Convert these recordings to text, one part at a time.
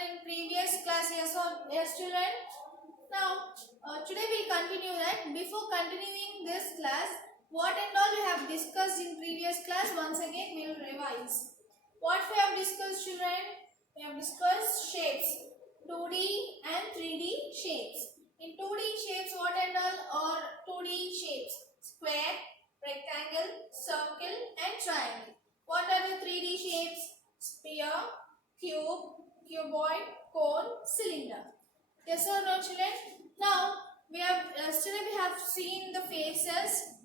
in previous class, yes or yes, children? Now, today we'll continue that. Before continuing this class, what and all we have discussed in previous class, once again we will revise. What we have discussed, children? We have discussed shapes, 2D and 3D shapes. In 2D shapes, what and all are 2D shapes? Square, rectangle, circle and triangle. What are the 3D shapes? Sphere, cube, cuboid, cone, cylinder. Yes or no, children? Now we have yesterday we have seen the faces,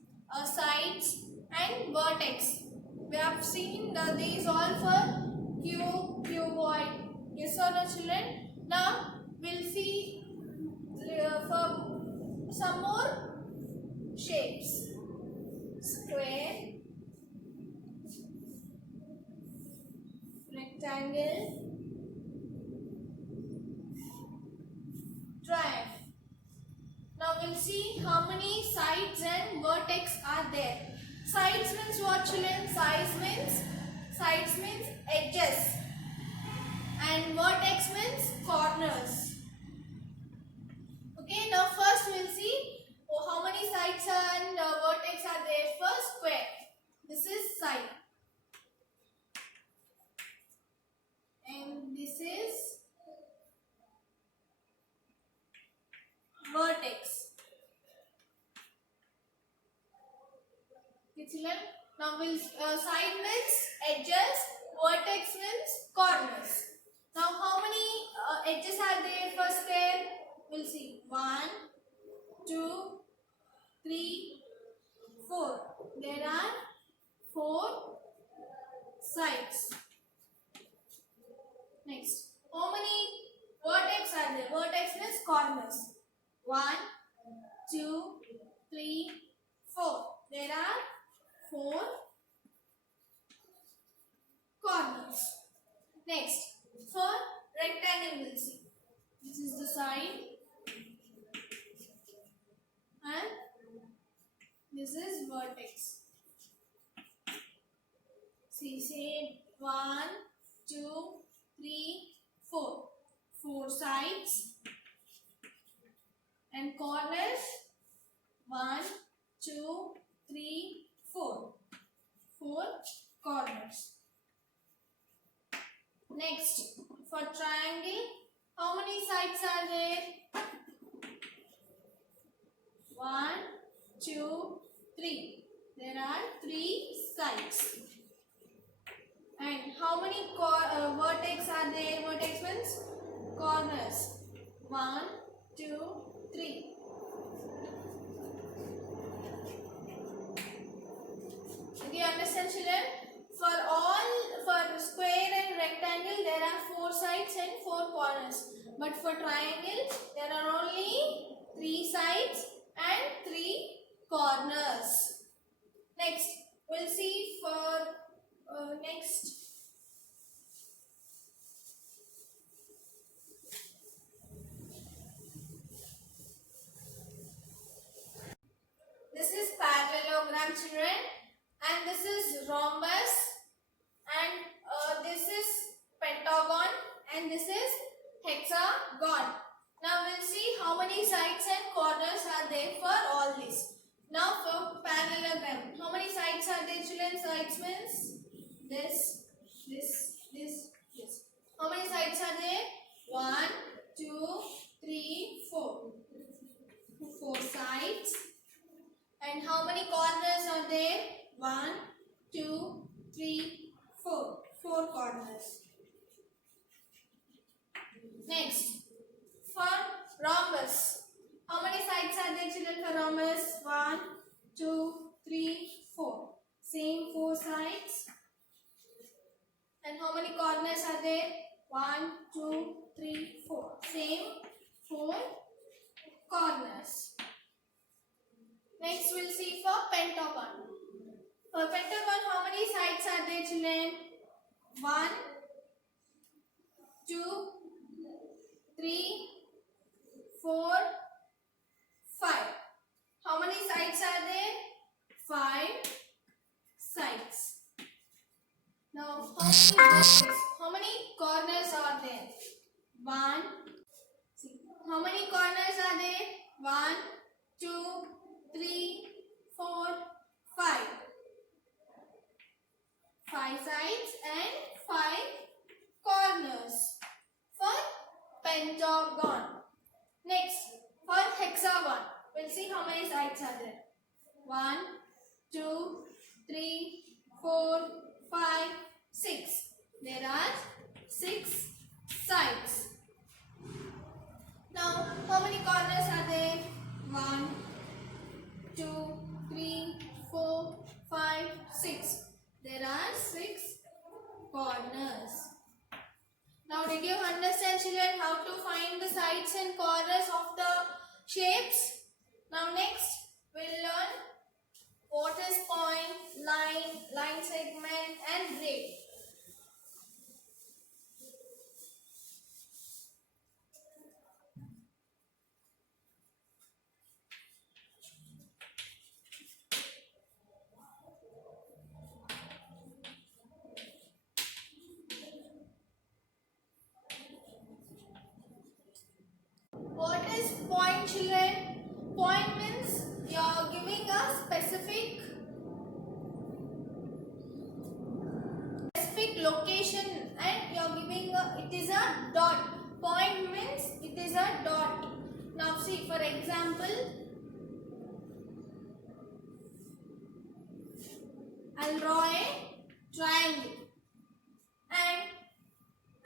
sides and vertex. We have seen these all for cube, cuboid. Yes or no, children? Now we'll see for some more shapes. Square, rectangle, triangle. Now we'll see how many sides and vertex are there. Sides means what, children? Sides means edges, and vertex means corners. Okay, now first we'll see how many sides and vertex are there for square. This is side, and this is vertex. Okay, children. Now we'll side means edges, vertex means corners. Now how many edges are there for square? We'll see 1, 2, 3, 4. There are 4 sides. Next, how many vertex are there? Vertex means corners. 1, 2, 3, 4. There are 4 corners. Next, for rectangle we'll see. This is the side and this is vertex. See, say 1, 2, 3, 4. 4 sides and corners. 1, 2, 3, 4. 4 corners. Next, for triangle, how many sides are there? 1, 2, 3. There are 3 sides. And how many vertex are there? Vertex means corners. 1, 2, 3. Do you understand, children? For square and rectangle, there are 4 sides and 4 corners. But for triangle, there are only 3 sides and 3 corners. Next, we'll see for next. This is parallelogram, children, and this is rhombus, and this is pentagon, and this is hexagon. Now we'll see how many sides and corners are there for all this. Now for parallelogram, how many sides are there, children? Sides means this. How many sides are there? 1, 2, 3, 4. 4 sides. And how many corners are there? 1, 2, 3, 4. 4 corners. Next, for rhombus, how many sides are there, children, for rhombus? 1, 2, 3, 4. Same 4 sides. And how many corners are there? 1, 2, 3, 4. Same 4 corners. Next, we'll see for pentagon. For pentagon, how many sides are there, children? 1, 2, 3, 4, 5. How many sides are there? 5 sides. Now, how many corners are there? 1. See, how many corners are there? 1, 2, 3, 4, 5. 5 sides and 5 corners for pentagon. Next, for hexagon, we'll see how many sides are there. 1, 2, 3, 4, 5, 6. There are 6 sides. Now, how many corners are there? 1, 2, 3, 4, 5, 6. There are 6 corners. Now, did you understand, children, how to find the sides and corners of the shapes? Now, next, we'll learn what is point, line segment, and grade. What is point, children? Point means you are giving a specific location and you are giving it is a dot. Point means it is a dot. Now see, for example, I'll draw a triangle and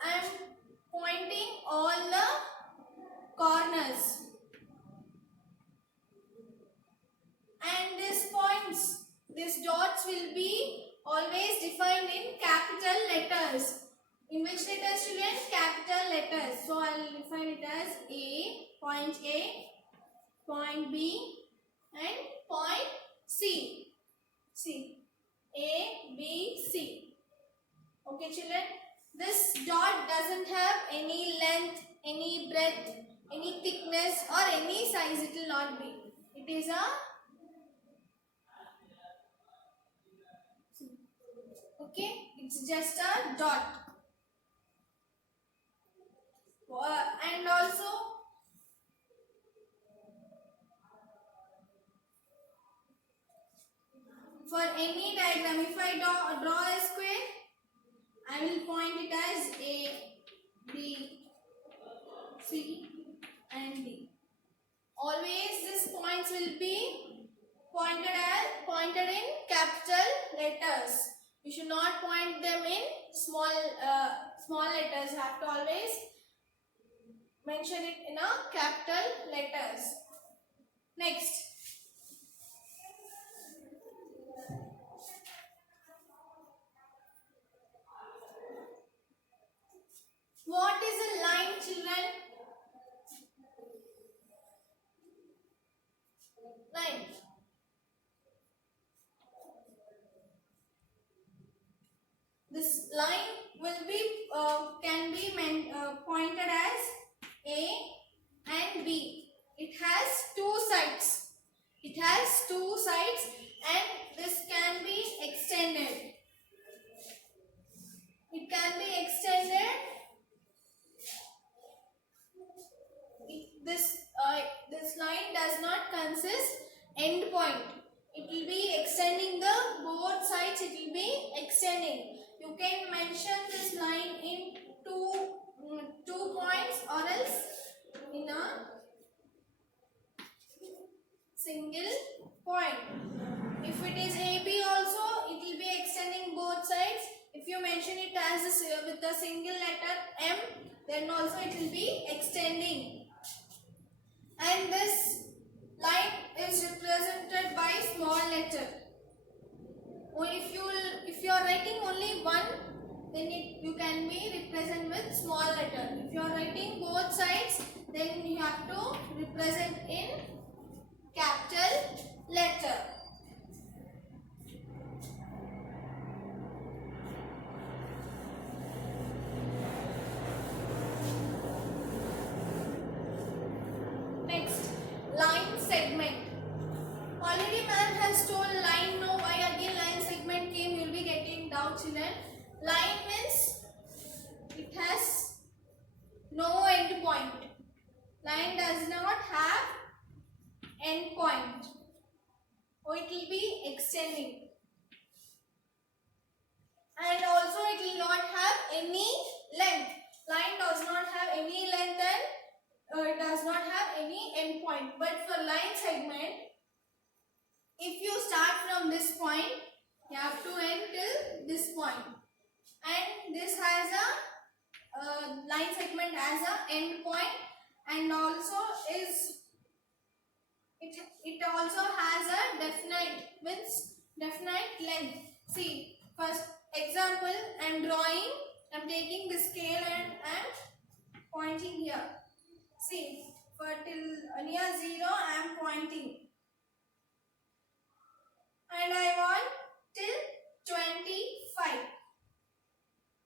I am pointing all the corners. And these points, these dots will be always defined in capital letters. In which letters, children? Capital letters. So I will define it as A, point B, and point C. C. A, B, C. Okay, children. This dot doesn't have any length, any breadth, any thickness, or any size. It will not be. It is a okay, it's just a dot. And also for any diagram, if I draw a square, I will point it as A, B, C and D. Always these points will be pointed in capital letters. You should not point them in small letters. You have to always mention it in a capital letters. Next, what is a line, children? Line. This line will be can be pointed as A and B. It has two sides. It has two sides and this can be extended. It can be extended. This line does not consist end point. It will be extending the both sides. It will be extending. You can mention this line in two points or else in a single point. If it is AB also, it will be extending both sides. If you mention it as with a single letter M, then also it will be extending. And this line is represented by small letter. If you are writing only one, then you can be represent with small letter. If you are writing both sides, then you have to represent in capital letter. Next, line segment. Already man has told line, no, why again line segment came, you will be getting doubts in it. Line means it has no line does not have end point, or it will be extending. And also it will not have any length. Line does not have any length and it does not have any end point. But for line segment, if you start from this point, you have to end till this point. And this has a line segment as a end point, and also it also has a definite length. See, first example, I am drawing, I am taking the scale and I am pointing here. See, for till near 0 I am pointing, and I want till 25.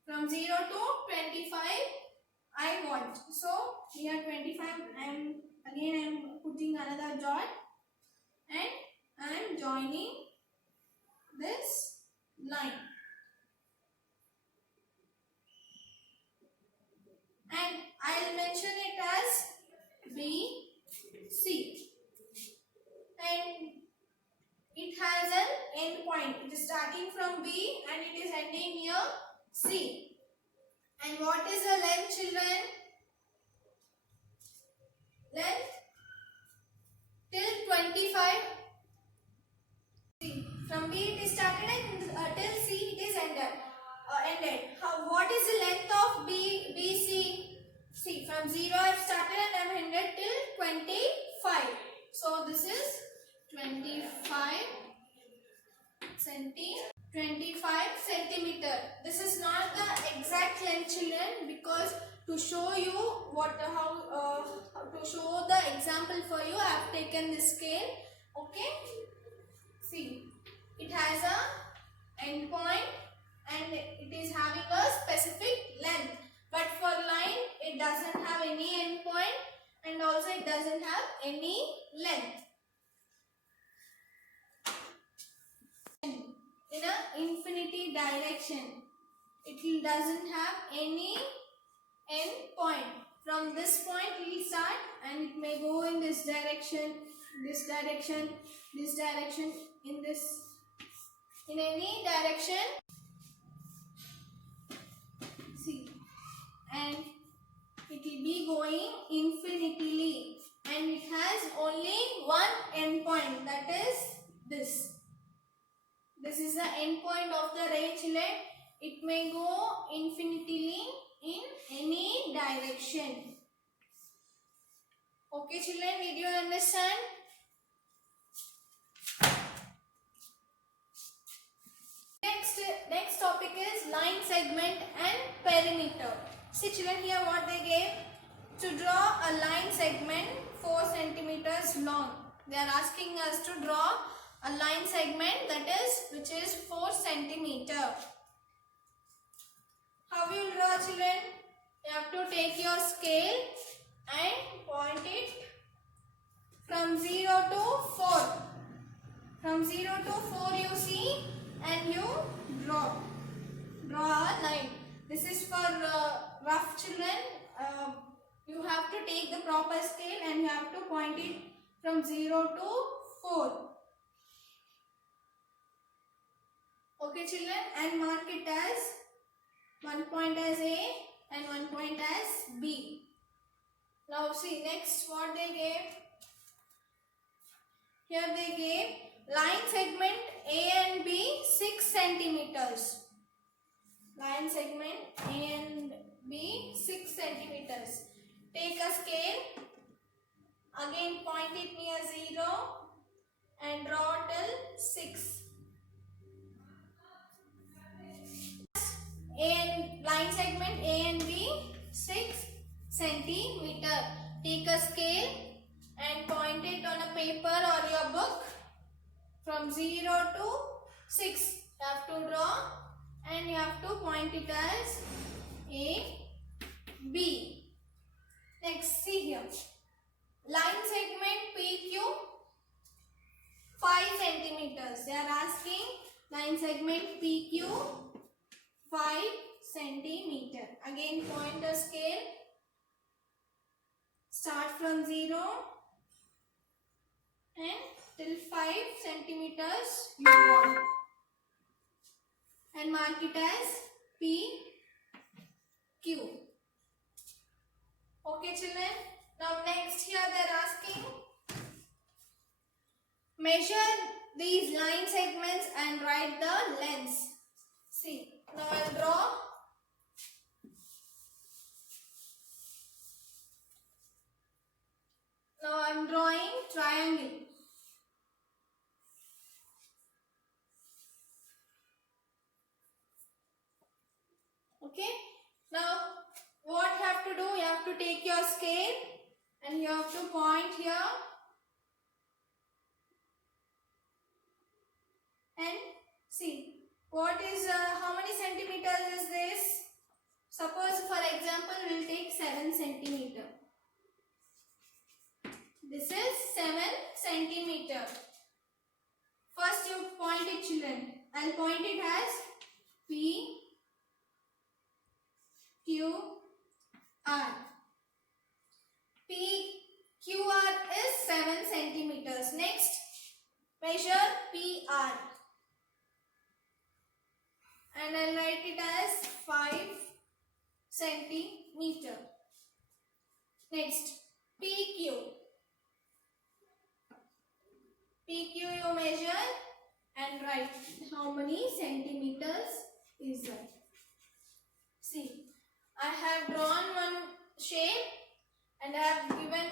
From 0 to 25 I want. So here 25 I am putting another dot and I am joining this line. And I will mention it as B, C. And it has an end point. It is starting from B and it is ending near C. And what is the length, children? Length till 25. See, from B it is started and till C it is ended. What is the length of BC? See, from 0 I have started and I have ended till 25. So this is 25 centimeter. This is not the exact length, children, because to show you to show the example for you, I have taken this scale. Okay. See, it has a end point and it is having a specific length. But for line, it doesn't have any end point and also it doesn't have any length. In a infinity direction, it doesn't have any end point. From this point we will start and it may go in this direction, this direction, this direction, in any direction. See, and it will be going infinitely, and it has only one end point, that is this. This is the end point of the ray, children. It may go infinitely in any direction. Okay, children, did you understand? Next topic is line segment and perimeter. See, children, here what they gave. To draw a line segment 4 centimeters long. They are asking us to draw a line segment which is 4 centimeter. How you will draw, children? You have to take your scale and point it from 0 to 4. From 0 to 4 you see and you draw a line. This is for rough children. You have to take the proper scale and you have to point it from 0 to 4. Okay, children, and mark it as one point as A and one point as B. Now see, next what they gave. Here they gave line segment A and B 6 centimeters. Line segment A and B 6 centimeters. Take a scale. Again point it near 0 and draw till 6. Line segment A and B 6 centimeter. Take a scale and point it on a paper or your book from 0 to 6. You have to draw and you have to point it as A, B. Next, see here. Line segment PQ 5 centimeters. They are asking line segment PQ 5 centimeter. Again point the scale. Start from 0 and till 5 centimeters you draw and mark it as P, Q. Okay children. Now next here they are asking, measure these line segments and write the lengths. See, now I will draw. Now I am drawing triangle. Okay. Now what you have to do? You have to take your scale and you have to point here and see what is how many centimeters is this. Suppose for example we will take 7 centimeter. This is 7 centimeter. First you point it children. I will point it as P, Q, R. PQR is 7 centimeters. Next, measure PR. And I'll write it as 5 centimeter. Next, PQ. PQ you measure and write how many centimeters is that. See, I have drawn one shape and I have given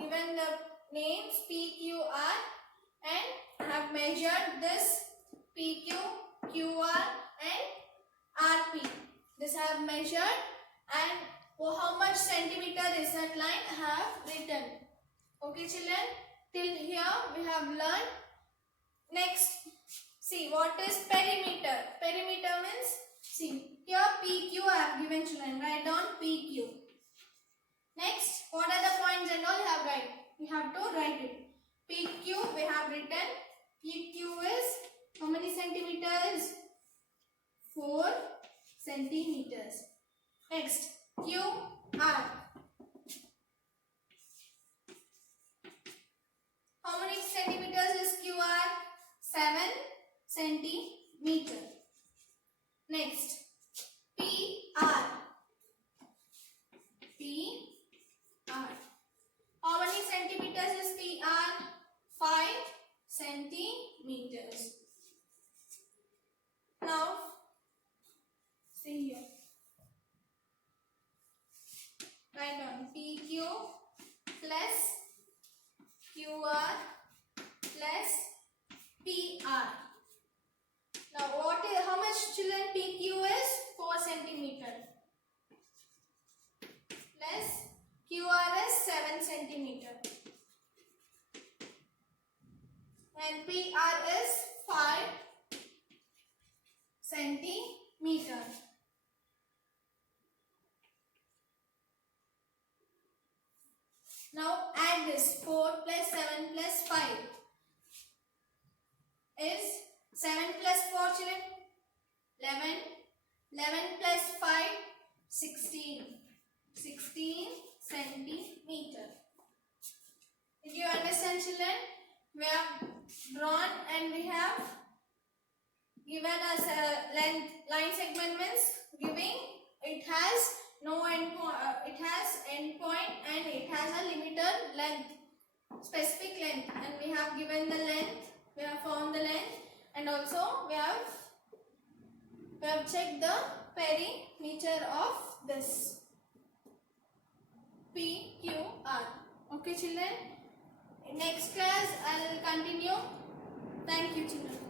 the names PQR and I have measured this PQ, QR and RP. This I have measured and how much centimeter is that line I have written. Okay children, till here we have learned. Next, see what is perimeter. Perimeter means, see here PQ I have given children, write down PQ. Next, what are the points and all you have write? You have to write it. PQ we have written. PQ is how many centimeters? 4 centimeters. Next, QR. How many centimeters is QR? 7 centimeter. Next, PR. PR. How many centimeters is PR? 5 centimeters. Now, see here. Write down PQ plus QR plus PR. Now, how much children PQ is? 4 centimeter. Plus QR is 7 centimeter. And PR is 5 centimeter. Now add this 4 plus 7 plus 5 is 7 plus 4 children 11, 11 plus 5 16 centimeter. Did you understand children? We have drawn and we have given us a length. Line segment means giving it has no end point, it has end point and it has a limited length, specific length, and we have given the length, we have found the length, and also we have checked the perimeter of this PQR. Okay children, in next class I will continue. Thank you children.